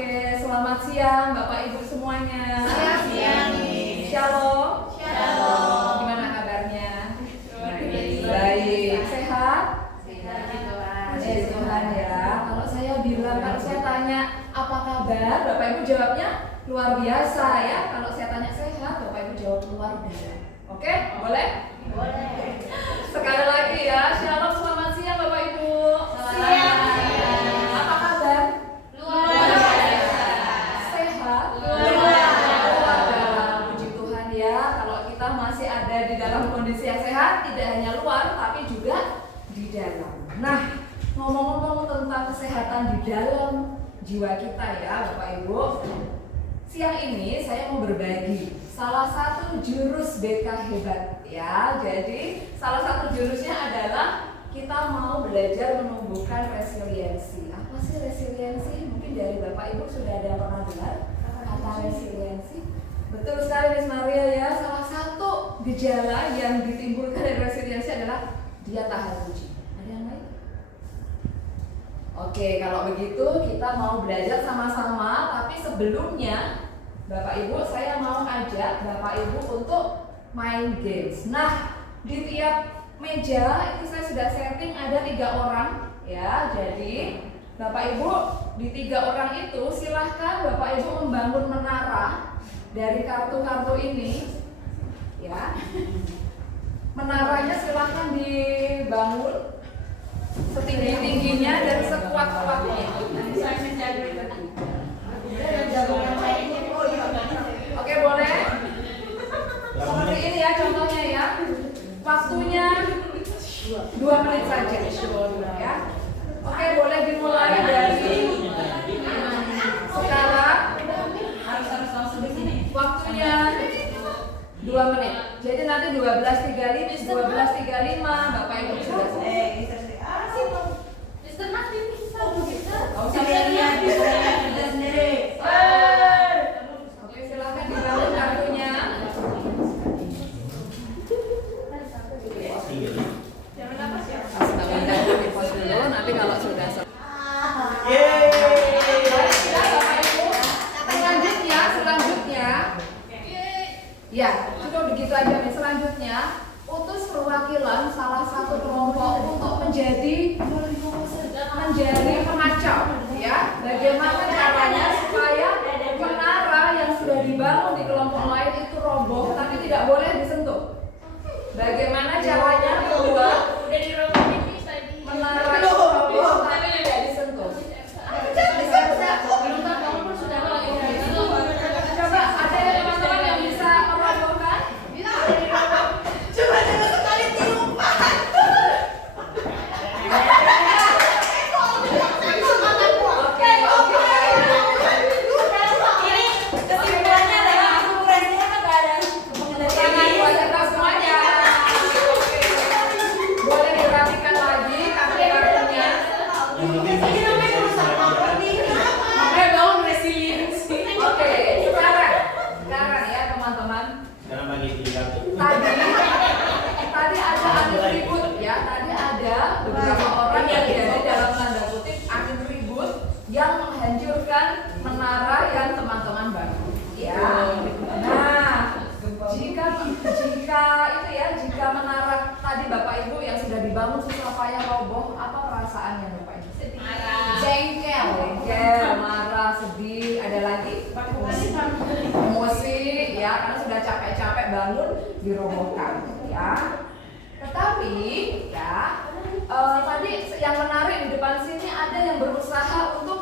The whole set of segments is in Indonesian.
Oke, selamat siang Bapak Ibu semuanya. Selamat siang. Shalom. Shalom. Gimana kabarnya? Baik. Sehat? Sehat Tuhan. Puji Tuhan ya. Kalau saya tanya apa kabar, Bapak Ibu jawabnya luar biasa ya. Kalau saya tanya sehat, Bapak Ibu jawab luar biasa. Oke, boleh? Boleh. Sekali lagi ya. Shalom, selamat siang Bapak Ibu. Siang. Apa kabar? Luar biasa. Sehat? Luar biasa. Puji Tuhan ya, kalau kita masih ada di dalam kondisi yang sehat, tidak hanya luar tapi juga di dalam. Nah, ngomong-ngomong tentang kesehatan di dalam jiwa kita ya Bapak Ibu, siang ini saya mau berbagi salah satu jurus BK hebat ya. Jadi salah satu jurusnya adalah kita mau belajar menumbuhkan resiliensi. Apa sih resiliensi? Mungkin dari Bapak Ibu sudah ada yang pernah dengar kata resiliensi. Betul sekali Miss Maria ya. Salah satu gejala yang ditimbulkan dari resiliensi adalah dia tahan uji. Ada yang lain? Oke, kalau begitu kita mau belajar sama-sama. Tapi sebelumnya Bapak Ibu, saya mau ajak Bapak Ibu untuk main games. Nah, di tiap meja itu saya sudah setting ada 3 orang ya. Jadi Bapak Ibu di 3 orang itu silahkan Bapak Ibu membangun menara dari kartu-kartu ini ya. Menaranya silahkan dibangun setinggi-tingginya dan sekuat-kuatnya. Saya menjaga itu. Oke, boleh? Seperti ini ya contohnya ya. Waktunya 2 menit saja ya. Oke, boleh dimulai dari sekarang. Waktunya 2 menit. Jadi nanti 12.35 Bapak Ibu sudah selesai. Mister Martin bisa bisa. Oke, silakan dibangun kartunya. Astaga, di pos dulu. Nanti kalau sudah selesai. Bapak Ibu, selanjutnya. Ya, cukup begitu aja nih. Selanjutnya, utus perwakilan salah satu kelompok untuk menjadi pengacau, ya. Bagaimana caranya supaya menara yang sudah dibangun di kelompok lain itu roboh, tapi tidak boleh disentuh. Bagaimana caranya membuat menara itu roboh tapi tidak disentuh? Coba ada teman-teman yang bisa merobohkan? Boleh dirapikan lagi kartu-kartunya. Oke, sekarang ya teman-teman. Tadi ada angin ribut ya. Tadi ada beberapa orang yang jadi dalam tanda kutip angin ribut yang menghancurkan menara yang teman-teman bangun. Ya. Nah, jika menara tadi Bapak Ibu yang sudah dibangun susah payah roboh, apa perasaannya Bapak Ibu? Jengkel, marah, sedih, ada lagi? Emosi, ya, karena sudah capek-capek bangun dirobohkan, ya. Tetapi, ya, tadi yang menarik di depan sini ada yang berusaha untuk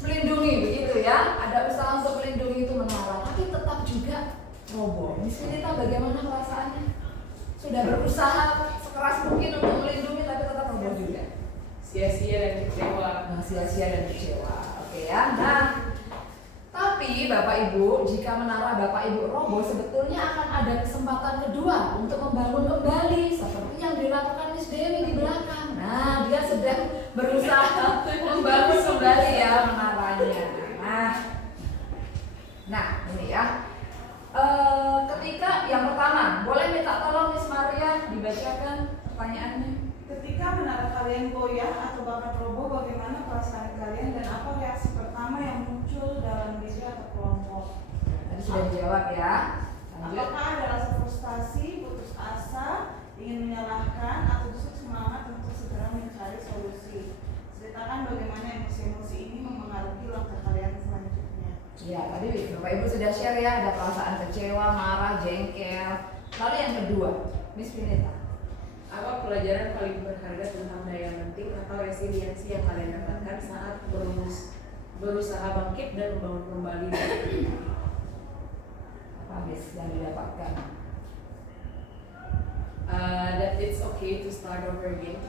melindungi, begitu ya. Ada usaha untuk melindungi itu menara, tapi tetap juga roboh. Di sini bagaimana perasaannya? Sudah berusaha sekeras mungkin untuk melindungi, tapi tetap roboh juga. Sia-sia dan kecewa. Oke ya. Nah, tapi Bapak Ibu, jika menara Bapak Ibu roboh, sebetulnya akan ada kesempatan kedua untuk membangun kembali seperti yang dilakukan Miss Dewi di belakang. Nah, dia sedang berusaha membangun kembali ya menaranya. Nah, ini ya. Ketika yang pertama, boleh minta tolong Miss Maria dibacakan pertanyaannya. Ketika menara kalian goyah atau bahkan roboh, bagaimana perasaan kalian dan apa reaksi pertama yang muncul jawab ya. Lanjut. Apakah ada rasa frustasi, putus asa, ingin menyalahkan, atau justru semangat untuk segera mencari solusi? Ceritakan bagaimana emosi-emosi ini mempengaruhi langkah kalian selanjutnya. Ya, tadi Bapak Ibu sudah share ya, ada perasaan kecewa, marah, jengkel. Lalu yang kedua, Miss Vineta. Apa pelajaran paling berharga tentang daya lenting atau resiliensi yang kalian dapatkan saat berusaha bangkit dan membangun kembali? Apa Miss yang didapatkan? That it's okay to start over again.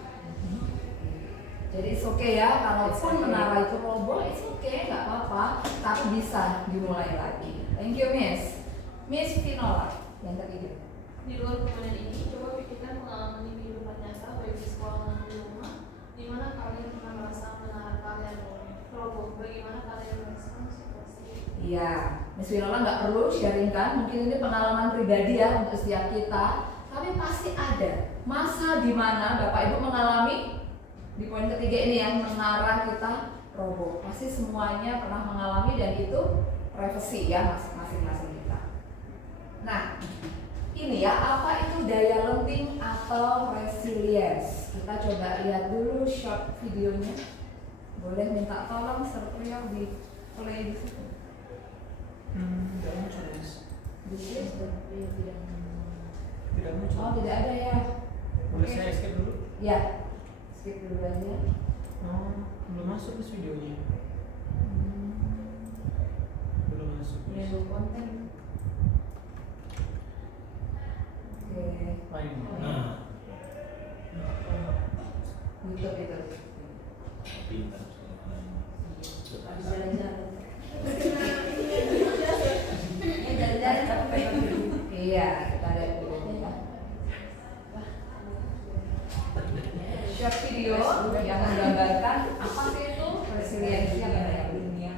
Jadi it's okay ya, kalaupun It's okay. menara itu roboh, it's okay, nggak apa-apa, tapi bisa dimulai lagi. Thank you Miss. Miss Vinola, yang ketiga. Di luar permainan ini, coba pikirkan pengalaman di kehidupan nyata, baik di sekolah maupun di rumah, di mana kalian pernah merasa menara kalian roboh. Bagaimana kalian merespon situasi? Iya, Miss Vinola nggak perlu sharing kan, mungkin ini pengalaman pribadi ya untuk setiap kita, tapi pasti ada masa di mana Bapak Ibu mengalami di poin ketiga ini yang menara kita roboh. Pasti semuanya pernah mengalami dan itu privasi ya masing-masing kita. Nah, ini ya, apa itu daya lenting atau resilience? Kita coba lihat dulu short videonya. Boleh minta tolong Serprio di play di situ. Tidak muncul, Miss. Di sini Tidak muncul. Oh, tidak ada ya. Boleh Oke. saya skip dulu? Ya, skip dulu aja. Oh, belum masuk Miss videonya. Belum masuk. Miss. Menu konten. Oke. Lain. Nah, YouTube itu. Pintar. Habis jalan-jalan. Jalan-jalan capek. Iya, kita lihat dulu ya. Short video yang menggambarkan apa sih itu resiliensi yang ada di dunia.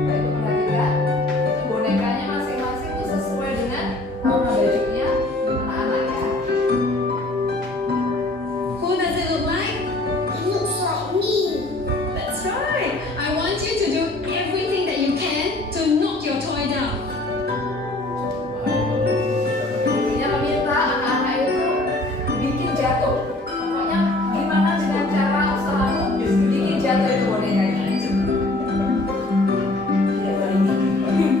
Baik, perhatikan, itu bonekanya masing-masing tuh sesuai dengan warna bajunya anak-anak ya. Who does it look like? It looks like me. That's right. I want you to do everything that you can to knock your toy down. Gurunya meminta anak-anak itu bikin jatuh. Pokoknya gimana dengan cara usahamu bikin jatuh itu bonekanya. Tidak boleh bikin.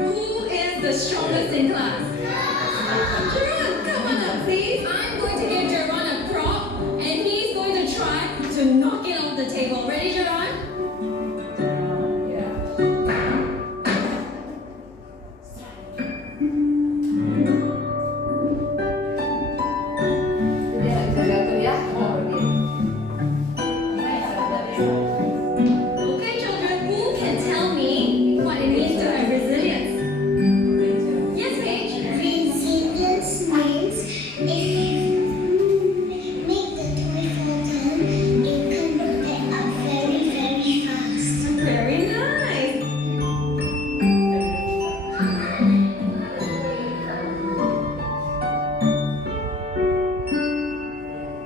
Who is the strongest in class? Jerron, come on up, please. I'm going to give Jerron a prop, and he's going to try to knock it off the table. Ready, Jerron? Ya. Dia nggak bisa jatuh ya, mau berdiri. Okay, children, who can tell me what it means to have resilience? Yes, Paige. Resilience means if you make the toy fall down, it can get up very, very fast. Very nice.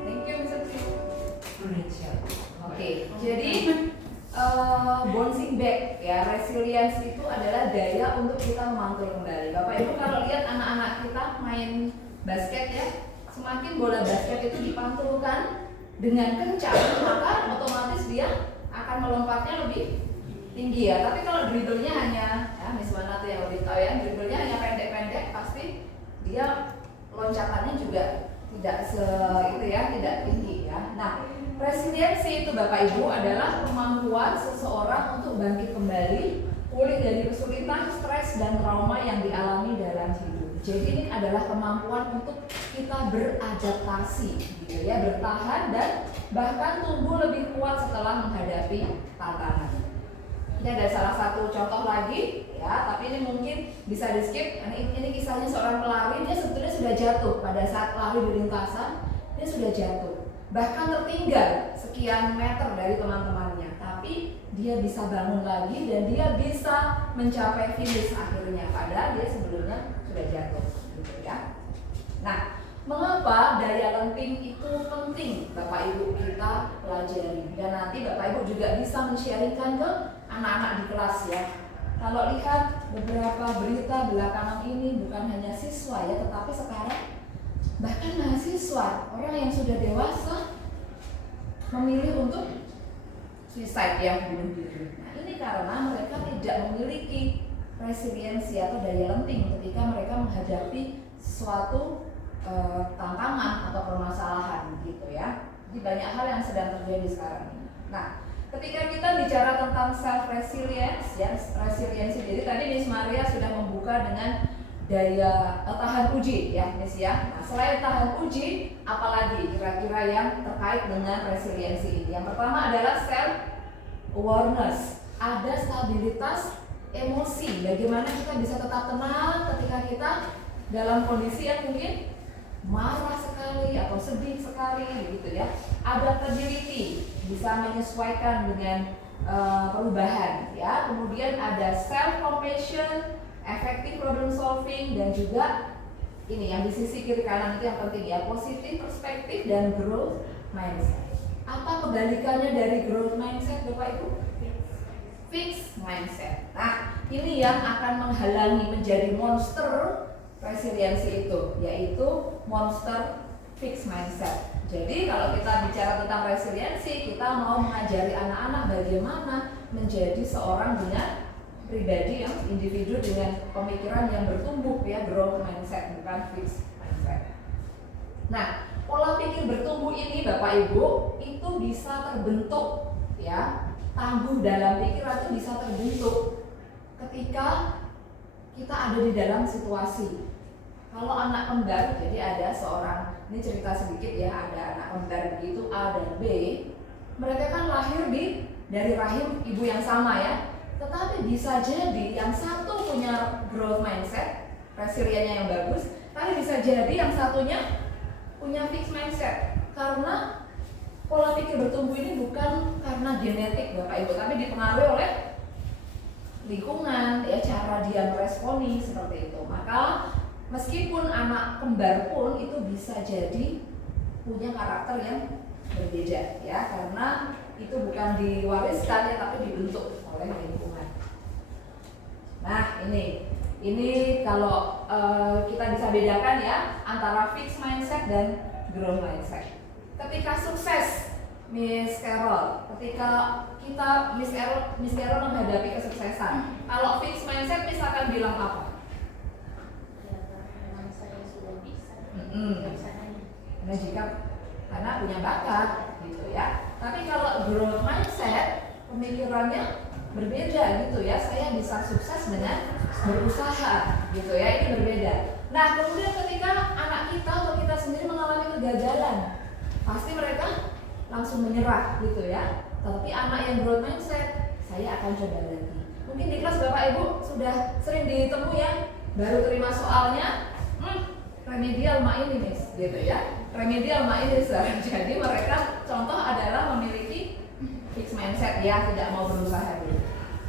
Thank you, Mr. Oke, jadi bouncing back ya, resilience itu adalah daya untuk kita memantul kembali. Bapak Ibu kalau lihat anak-anak kita main basket ya, semakin bola basket itu dipantulkan dengan kencang, maka otomatis dia akan melompatnya lebih tinggi ya. Tapi kalau dribblenya hanya, ya Miss Wana tuh yang lebih tahu ya, dribblenya hanya pendek-pendek, pasti dia loncatannya juga tidak itu ya, tidak tinggi ya. Nah, resiliensi itu Bapak Ibu adalah kemampuan seseorang untuk bangkit kembali, pulih dari kesulitan, stres dan trauma yang dialami dalam hidup. Jadi ini adalah kemampuan untuk kita beradaptasi, gitu ya, bertahan dan bahkan tumbuh lebih kuat setelah menghadapi tantangan. Ini ada salah satu contoh lagi ya, tapi ini mungkin bisa di skip. Ini kisahnya seorang pelari, dia sebetulnya sudah jatuh pada saat lari di lintasan, dia sudah jatuh, bahkan tertinggal sekian meter dari teman-temannya, tapi dia bisa bangun lagi dan dia bisa mencapai finish akhirnya, padahal dia sebelumnya sudah jatuh, gitu ya. Nah, mengapa daya lenting itu penting Bapak Ibu kita pelajari, dan nanti Bapak Ibu juga bisa men-sharingkan ke anak-anak di kelas ya. Kalau lihat beberapa berita belakangan ini bukan hanya siswa ya, tetapi sekarang bahkan mahasiswa, orang yang sudah dewasa memilih untuk suicide ya, bunuh diri. Nah, ini karena mereka tidak memiliki resiliensi atau daya lenting ketika mereka menghadapi suatu tantangan atau permasalahan gitu ya. Jadi banyak hal yang sedang terjadi sekarang ini. Nah, ketika kita bicara tentang self resilience ya, resiliensi, jadi tadi Miss Maria sudah membuka dengan daya tahan uji ya Miss ya. Nah, selain tahan uji, apalagi kira-kira yang terkait dengan resiliensi ini? Yang pertama adalah self awareness, ada stabilitas emosi. Bagaimana kita bisa tetap tenang ketika kita dalam kondisi yang mungkin marah sekali atau sedih sekali gitu ya. Adaptability, bisa menyesuaikan dengan perubahan ya. Kemudian ada self compassion, effective problem solving, dan juga ini yang di sisi kiri kanan itu yang penting ya, positive perspektif dan growth mindset. Apa kebalikannya dari growth mindset Bapak Ibu? Fixed mindset. Nah, ini yang akan menghalangi menjadi monster resiliensi itu, yaitu monster fixed mindset. Jadi kalau kita bicara tentang resiliensi, kita mau mengajari anak-anak bagaimana menjadi seorang dengan pribadi yang individu dengan pemikiran yang bertumbuh ya, growth mindset bukan fixed mindset. Nah, pola pikir bertumbuh ini Bapak Ibu itu bisa terbentuk ya, tangguh dalam pikiran itu bisa terbentuk ketika kita ada di dalam situasi. Kalau anak kembar, jadi ada seorang, ini cerita sedikit ya, ada anak kembar begitu A dan B, mereka kan lahir dari rahim ibu yang sama ya, tetapi bisa jadi yang satu punya growth mindset, resiliennya yang bagus, tapi bisa jadi yang satunya punya fixed mindset, karena pola pikir bertumbuh ini bukan karena genetik Bapak Ibu, tapi dipengaruhi oleh lingkungan ya, cara dia meresponi seperti itu. Maka meskipun anak kembar pun itu bisa jadi punya karakter yang berbeda ya, karena itu bukan diwariskan ya, tapi dibentuk oleh lingkungan. Nah, ini kalau kita bisa bedakan ya antara fixed mindset dan growth mindset. Ketika sukses Miss Carol, ketika kita Miss Carol menghadapi kesuksesan, kalau fixed mindset Miss akan bilang apa? Karena punya bakat gitu ya. Tapi kalau growth mindset, pemikirannya berbeda gitu ya. Saya bisa sukses dengan berusaha gitu ya, ini berbeda. Nah, kemudian ketika anak kita atau kita sendiri mengalami kegagalan, pasti mereka langsung menyerah gitu ya. Tapi anak yang growth mindset, saya akan coba lagi. Mungkin di kelas Bapak Ibu sudah sering ditemui ya, baru terima soalnya, remedial mak ini Miss gitu ya, remedial mak ini sir. Jadi mereka contoh adalah memiliki fixed mindset ya, tidak mau berusaha dulu.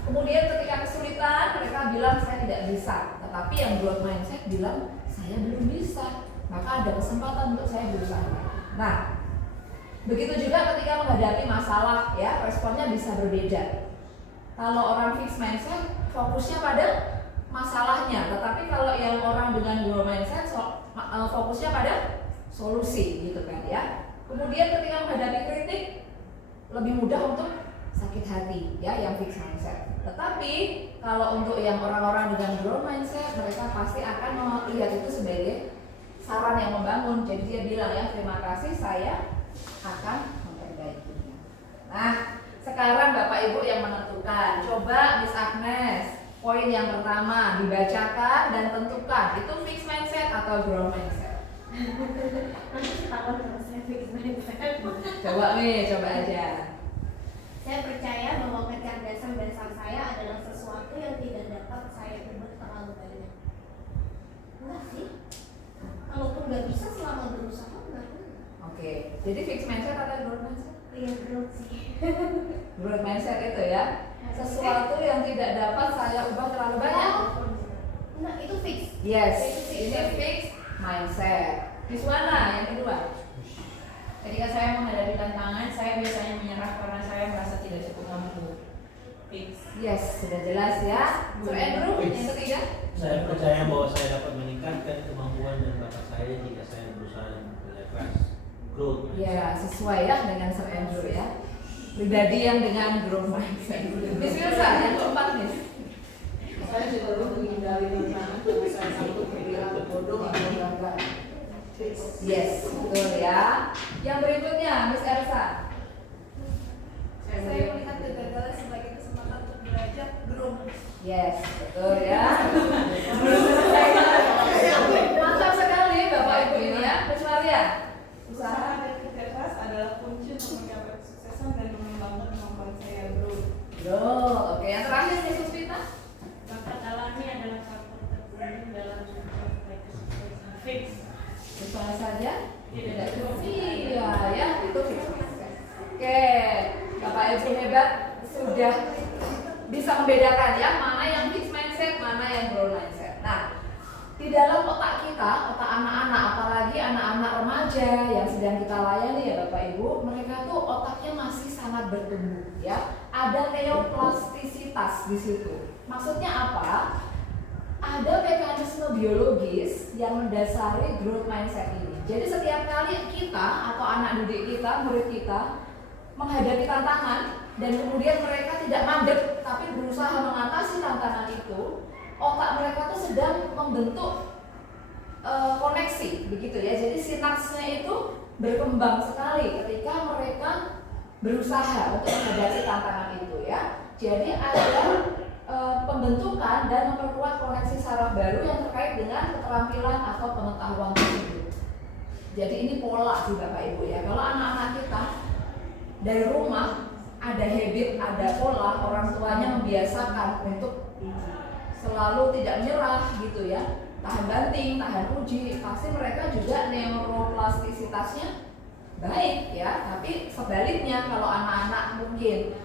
Kemudian ketika kesulitan mereka bilang saya tidak bisa, tetapi yang growth mindset bilang saya belum bisa, maka ada kesempatan untuk saya berusaha. Nah, begitu juga ketika menghadapi masalah ya, responnya bisa berbeda. Kalau orang fixed mindset fokusnya pada masalahnya, tetapi kalau yang orang dengan growth mindset fokusnya pada solusi gitu kan ya. Kemudian ketika menghadapi kritik lebih mudah untuk sakit hati ya, yang fixed mindset. Tetapi kalau untuk yang orang-orang dengan growth mindset, mereka pasti akan melihat itu sebagai saran yang membangun. Jadi dia bilang ya, terima kasih, saya akan memperbaikinya. Nah, sekarang Bapak Ibu yang menentukan. Coba Miss Agnes, poin yang pertama dibacakan dan tentukan itu fixed mindset atau growth mindset. Nanti ketahuan kalau saya fixed mindset. Coba nih, coba aja. Saya percaya bahwa kecerdasan dasar saya effort saya itu terlalu banyak. Enggak sih. Kalaupun nggak bisa selama berusaha enggak. Oke, jadi fixed mindset atau growth mindset? Iya growth sih. Growth mindset itu ya, sesuatu yang tidak dapat saya ubah terlalu banyak. Enggak, itu fix. Yes, ini fixed mindset. Di mana yang kedua? Ketika saya menghadapi tantangan, saya biasanya menyerah karena saya merasa tidak cukup mampu. Fix. Yes, sudah jelas ya. So Andrew, yang ketiga? Saya percaya bahwa saya dapat meningkatkan kemampuan dan bakat saya jika saya berusaha dan bekerja keras. Growth. Ya, sesuai ya dengan Sir Andrew ya. Pribadi yang dengan growth mindset. Miss Wilsa, yang keempat nih. Saya juga perlu menghindari tantangan karena saya takut terlihat bodoh atau gagal. Yes, betul ya. Yang berikutnya, Miss Elsa. Saya melihat kegagalan sebagai kesempatan untuk belajar grow. Yes, betul ya. Mantap sekali Bapak Ibu ini ya. Miss Maria. Usaha dan kerja keras adalah kunci untuk mencapai kesuksesan dan mengembangkan kemampuan saya growth. Loh, oke. Yang terakhir Miss Suspita. Bakat alami adalah faktor terpenting dalam mencapai kesuksesan. Fix. Betul saja. Tidak Iya ya, itu fixed mindset. Oke, Bapak Ibu hebat sudah bisa membedakan ya mana yang fixed mindset, mana yang growth mindset. Nah, di dalam otak kita, otak anak-anak, apalagi anak-anak remaja yang sedang kita layani ya Bapak Ibu, mereka tuh otaknya masih sangat bertumbuh ya. Ada neoplastisitas di situ. Maksudnya apa? Ada mekanisme biologis yang mendasari growth mindset ini. Jadi setiap kali kita atau anak didik kita, murid kita menghadapi tantangan dan kemudian mereka tidak mandek tapi berusaha mengatasi tantangan itu, otak mereka tuh sedang membentuk koneksi begitu ya. Jadi sinapsnya itu berkembang sekali ketika mereka berusaha untuk menghadapi tantangan itu ya. Jadi ada pembentukan dan memperkuat koneksi saraf baru yang terkait dengan keterampilan atau pengetahuan tersebut. Jadi ini pola sih Bapak Ibu ya. Kalau anak-anak kita dari rumah ada habit, ada pola, orang tuanya membiasakan untuk selalu tidak menyerah gitu ya, tahan banting, tahan uji, pasti mereka juga neuroplastisitasnya baik ya. Tapi sebaliknya kalau anak-anak mungkin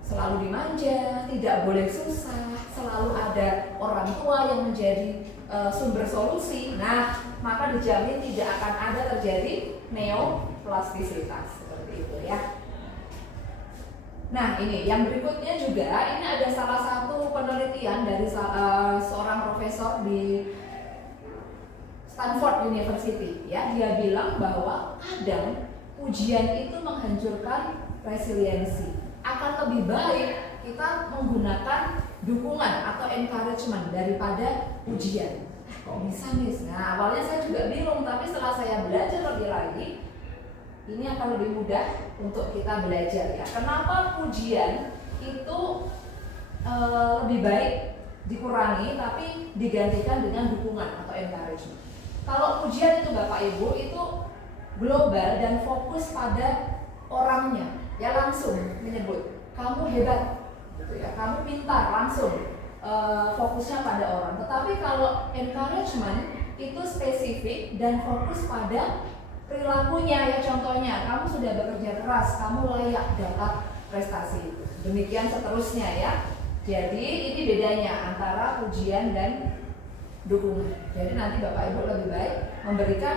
selalu dimanja, tidak boleh susah, selalu ada orang tua yang menjadi sumber solusi. Nah, maka dijamin tidak akan ada terjadi neoplastisitas seperti itu ya. Nah, ini yang berikutnya juga, ini ada salah satu penelitian dari seorang profesor di Stanford University ya. Dia bilang bahwa kadang ujian itu menghancurkan resiliensi. Akan lebih baik kita menggunakan dukungan atau encouragement daripada ujian. Kok bisa nih? Nah, awalnya saya juga bingung, tapi setelah saya belajar lebih lagi, ini akan lebih mudah untuk kita belajar ya. Kenapa ujian itu lebih baik dikurangi tapi digantikan dengan dukungan atau encouragement. Kalau ujian itu Bapak Ibu itu global dan fokus pada orangnya. Ya langsung menyebut kamu hebat gitu ya, kamu pintar, langsung fokusnya pada orang. Tetapi kalau encouragement itu spesifik dan fokus pada perilakunya ya. Contohnya kamu sudah bekerja keras, kamu layak dapat prestasi itu. Demikian seterusnya ya. Jadi ini bedanya antara ujian dan dukungan. Jadi nanti Bapak Ibu lebih baik memberikan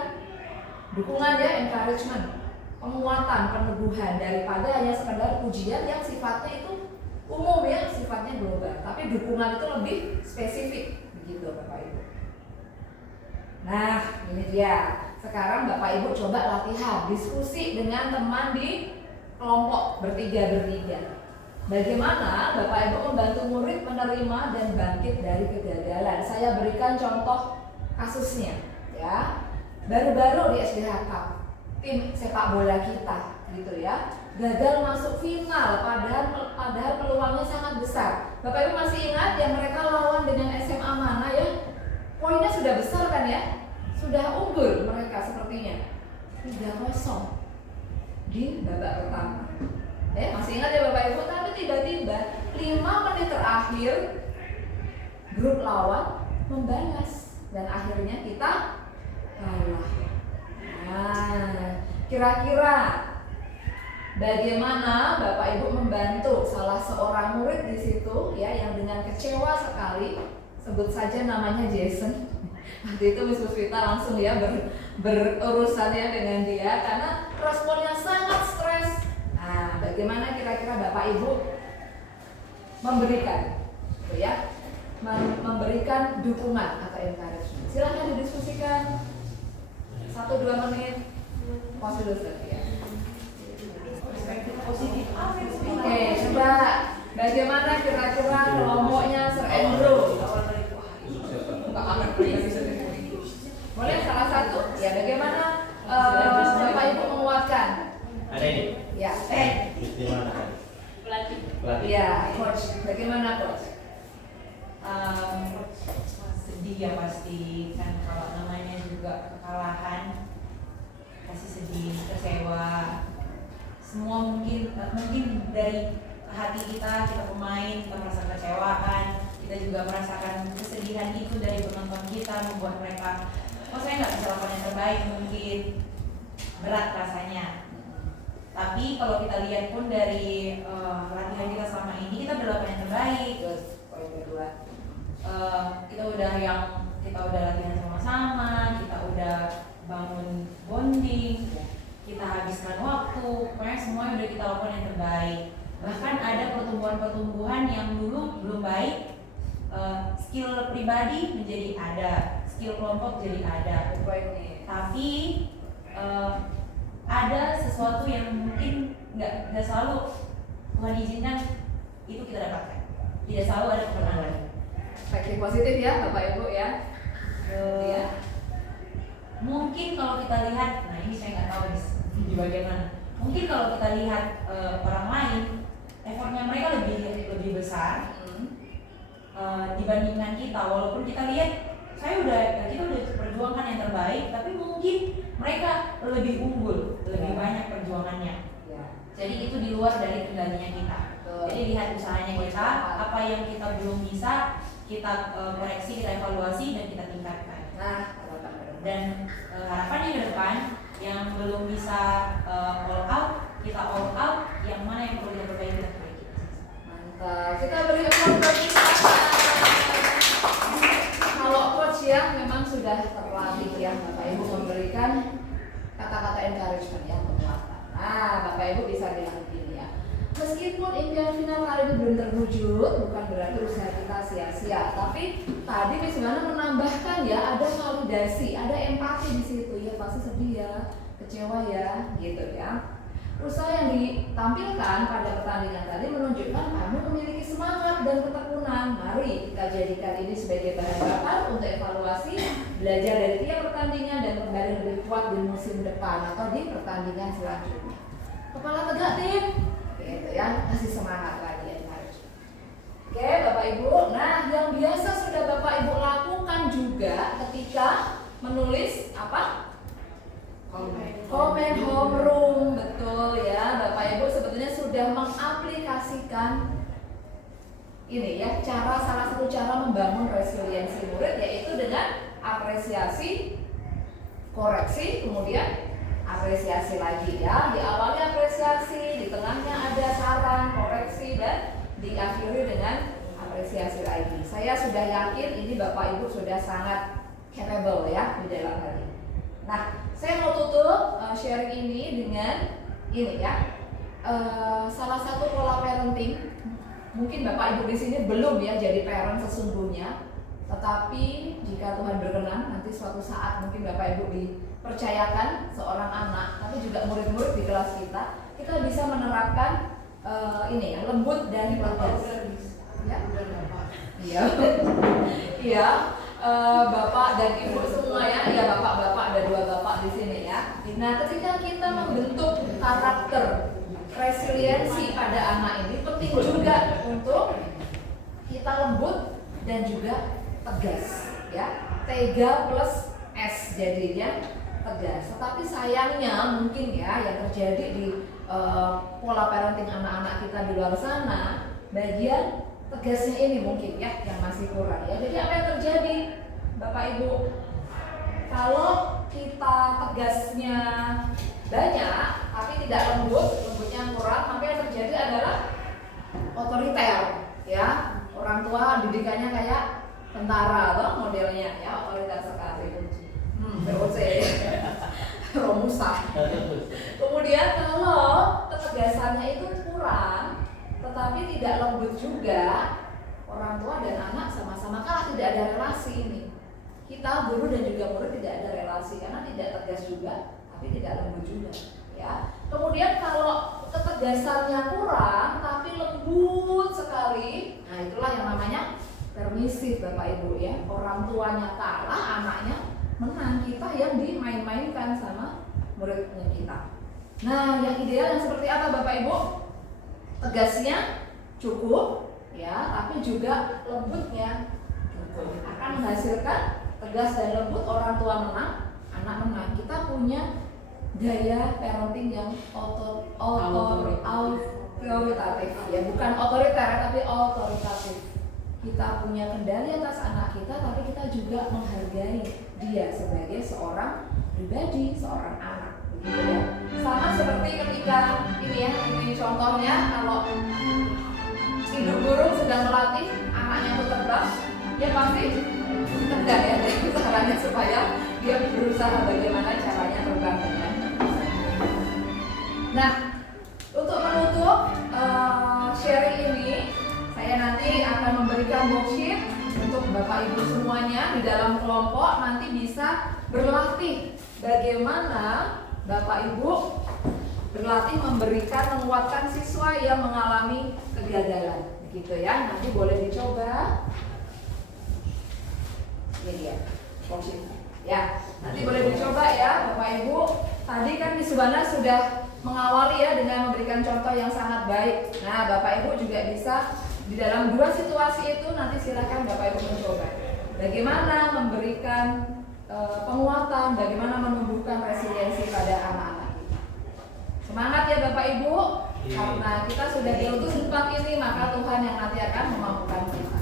dukungan ya, encouragement, penguatan, peneguhan daripada hanya sekedar ujian yang sifatnya itu umum ya, sifatnya global. Tapi dukungan itu lebih spesifik begitu Bapak Ibu. Nah, ini dia. Sekarang Bapak Ibu coba latihan diskusi dengan teman di kelompok bertiga-bertiga. Bagaimana Bapak Ibu membantu murid menerima dan bangkit dari kegagalan? Saya berikan contoh kasusnya ya. Baru-baru di SDH Cup, tim sepak bola kita gitu ya, gagal masuk final padahal peluangnya sangat besar. Bapak Ibu masih ingat yang mereka lawan dengan SMA mana ya? Poinnya sudah besar kan ya? Sudah unggul mereka sepertinya 3-0 di babak pertama. Masih ingat ya Bapak Ibu? Tapi tiba-tiba 5 menit terakhir grup lawan membalas dan akhirnya kita kalah. Nah, kira-kira bagaimana Bapak Ibu membantu salah seorang murid di situ ya yang dengan kecewa sekali, sebut saja namanya Jason. Waktu itu Miss Puspita langsung ya berurusannya dengan dia karena responnya sangat stres. Nah, bagaimana kira-kira Bapak Ibu memberikan, gitu ya, memberikan dukungan atau encouragement? Silahkan didiskusikan 1-2 menit. Pause dulu Ustaz, ya. Perspektif positif apa yang Oke, coba bagaimana kira-kira kelompoknya Sir Andrew? Nggak akan pernah bisa ditemukan. Boleh salah satu? Ya, bagaimana Bapak Ibu menguatkan? Ada ini? Ya, Di mana tadi? Pelatih. Pelatih. ya, coach. Bagaimana coach? Sedih ya pasti kan, kalau namanya juga kekalahan pasti sedih, kecewa, semua mungkin dari hati kita pemain, kita merasa kecewaan, kita juga merasakan kesedihan itu dari penonton kita, membuat mereka, oh saya nggak bisa lakukan yang terbaik, mungkin berat rasanya. Tapi kalau kita lihat pun dari latihan kita selama ini, kita udah lakukan yang terbaik. Terus poin kedua. Kita udah latihan sama-sama, kita udah bangun bonding, kita habiskan waktu, pokoknya semuanya udah kita lakukan yang terbaik. Bahkan ada pertumbuhan-pertumbuhan yang dulu belum baik, skill pribadi menjadi ada, skill kelompok jadi ada. Tapi ada sesuatu yang mungkin nggak selalu Tuhan izinkan itu kita dapatkan. Tidak selalu ada kemenangan. Perspektif positif ya Bapak Ibu ya. Ya. Mungkin kalau kita lihat, nah ini saya nggak tahu di bagian mana. Mungkin kalau kita lihat orang lain, effortnya mereka lebih besar dibandingkan kita. Walaupun kita lihat, kita udah perjuangkan yang terbaik, tapi mungkin mereka lebih unggul, lebih banyak perjuangannya. Ya. Jadi itu di luar dari kendalinya kita. Jadi lihat usahanya kita, apa yang kita belum bisa, kita koreksi, kita evaluasi dan kita tingkatkan. Nah, Dan harapannya ke depan yang belum bisa all out, kita all out. Yang mana yang perlu kita perbaiki, kita perbaiki. mantap. Kita beri applause bagi kalau coach ya memang sudah terlatih ya Bapak Ibu memberikan kata-kata encouragement ya, penguatan. Nah, Bapak Ibu bisa bilang begini ya. Meskipun impian final kali ini belum terwujud, bukan berarti usaha kita sia-sia. Tapi tadi Miss Mana menambahkan ya, ada validasi, ada empati di situ ya, pasti sedih ya, kecewa ya, gitu ya. Usaha yang ditampilkan pada pertandingan tadi menunjukkan kamu memiliki semangat dan ketekunan. Mari kita jadikan ini sebagai bahan bakar untuk evaluasi, belajar dari tiap pertandingan dan kembali lebih kuat di musim depan atau di pertandingan selanjutnya. Kepala tegak tim. Gitu ya, kasih semangat lagi ya. Oke Bapak Ibu, nah yang biasa sudah Bapak Ibu lakukan juga ketika menulis apa? Komen homeroom, betul ya Bapak Ibu sebetulnya sudah mengaplikasikan ini ya, salah satu cara membangun resiliensi murid yaitu dengan apresiasi, koreksi, kemudian apresiasi lagi ya. Diawali apresiasi, di tengahnya ada saran, koreksi, dan diakhiri dengan apresiasi lagi. Saya sudah yakin ini Bapak Ibu sudah sangat capable ya di dalam hal ini. Nah, saya mau tutup sharing ini dengan ini ya. Salah satu pola parenting, mungkin Bapak Ibu di sini belum ya jadi parent sesungguhnya, tetapi jika Tuhan berkenan nanti suatu saat mungkin Bapak Ibu dipercayakan seorang anak, tapi juga murid-murid di kelas kita bisa menerapkan ini ya, lembut dan tegas. Ya, iya, iya. Bapak dan Ibu semua ya, bapak-bapak, ada 2 bapak di sini ya. Nah, ketika kita membentuk karakter resiliensi pada anak ini, penting juga untuk kita lembut dan juga tegas ya. Tega plus S jadinya tegas. Tetapi sayangnya mungkin ya yang terjadi di pola parenting anak-anak kita di luar sana, bagian tegasnya ini mungkin ya yang masih kurang ya. Jadi apa yang terjadi Bapak Ibu? Kalau kita tegasnya banyak tapi tidak lembutnya kurang, maka yang terjadi adalah otoriter ya. Orang tua didikannya kayak tentara atau modelnya ya, otoriter sekali. BOC Romusa. Kemudian kalau ketegasannya itu kurang tetapi tidak lembut juga, orang tua dan anak sama-sama kalah, tidak ada relasi ini. Kita guru dan juga murid tidak ada relasi karena tidak tegas juga tapi tidak lembut juga ya. Kemudian kalau ketegasannya kurang tapi lembut sekali, nah itulah yang namanya permisif Bapak Ibu ya. Orang tuanya kalah, anaknya menang, kita yang dimain-mainkan sama muridnya kita. Nah, yang ideal yang seperti apa Bapak Ibu? Tegasnya cukup ya, tapi juga lembutnya cukup. Akan menghasilkan tegas dan lembut, orang tua menang, anak menang. Kita punya gaya parenting yang autoritatif ya, bukan otoriter tapi autoritatif. Kita punya kendali atas anak kita, tapi kita juga menghargai dia sebagai seorang pribadi, seorang anak, begitu ya. Sama seperti ketika ini ya, ini contohnya kalau induk burung sedang melatih anaknya untuk terbang, dia pasti tendang ya, caranya supaya dia berusaha bagaimana caranya terbang dengan baik. Nah, untuk menutup sharing ini, saya nanti akan memberikan worksheet untuk Bapak Ibu semuanya di dalam kelompok, nanti bisa berlatih bagaimana Bapak Ibu berlatih menguatkan siswa yang mengalami kegagalan, begitu ya. Nanti boleh dicoba. Ini dia worksheet. Ya, nanti boleh dicoba ya Bapak Ibu. Tadi kan Miss Subhana sudah mengawali ya dengan memberikan contoh yang sangat baik. Nah, Bapak Ibu juga bisa di dalam dua situasi itu nanti silakan Bapak Ibu mencoba. Bagaimana memberikan penguatan, bagaimana menumbuhkan resiliensi pada anak-anak kita. Semangat ya Bapak Ibu, karena kita sudah diutus 4 ini, maka Tuhan yang nanti akan memampukan kita.